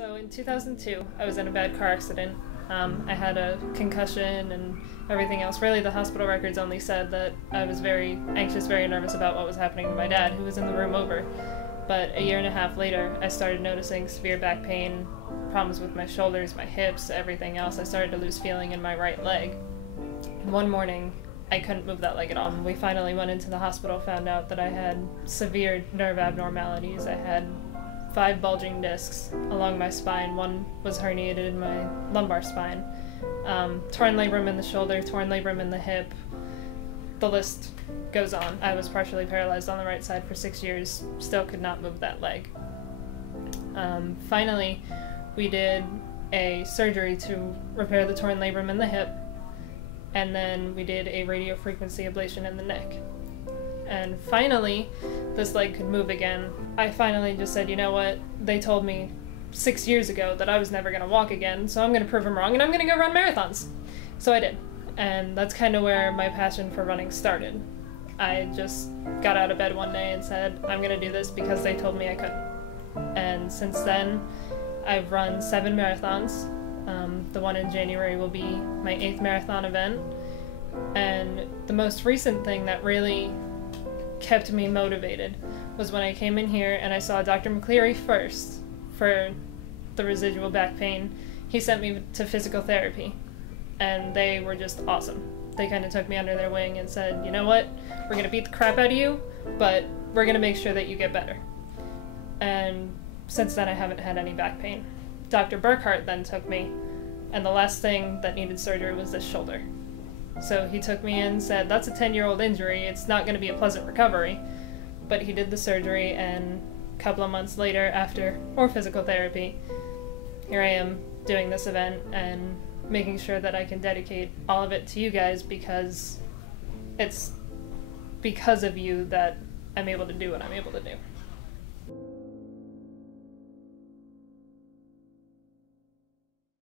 So in 2002, I was in a bad car accident. I had a concussion and everything else. Really, the hospital records only said that I was very anxious, very nervous about what was happening to my dad, who was in the room over. But a year and a half later, I started noticing severe back pain, problems with my shoulders, my hips, everything else. I started to lose feeling in my right leg. One morning, I couldn't move that leg at all. We finally went into the hospital, found out that I had severe nerve abnormalities. I had 5 bulging discs along my spine. One was herniated in my lumbar spine. Torn labrum in the shoulder, torn labrum in the hip. The list goes on. I was partially paralyzed on the right side for 6 years, still could not move that leg. Finally, we did a surgery to repair the torn labrum in the hip, and then we did a radiofrequency ablation in the neck. And finally, this leg could move again. I finally just said, you know what, they told me 6 years ago that I was never going to walk again, so I'm going to prove them wrong and I'm going to go run marathons. So I did. And that's kind of where my passion for running started. I just got out of bed one day and said, I'm going to do this because they told me I could. And since then, I've run 7 marathons. The one in January will be my 8th marathon event. And the most recent thing that really kept me motivated was when I came in here and I saw Dr. McCleary first for the residual back pain. He sent me to physical therapy, and they were just awesome. They kind of took me under their wing and said, you know what, we're going to beat the crap out of you, but we're going to make sure that you get better. And since then I haven't had any back pain. Dr. Burkhart then took me, and the last thing that needed surgery was this shoulder. So he took me in and said, that's a 10-year-old injury, it's not going to be a pleasant recovery. But he did the surgery, and a couple of months later, after more physical therapy, here I am doing this event and making sure that I can dedicate all of it to you guys, because it's because of you that I'm able to do what I'm able to do.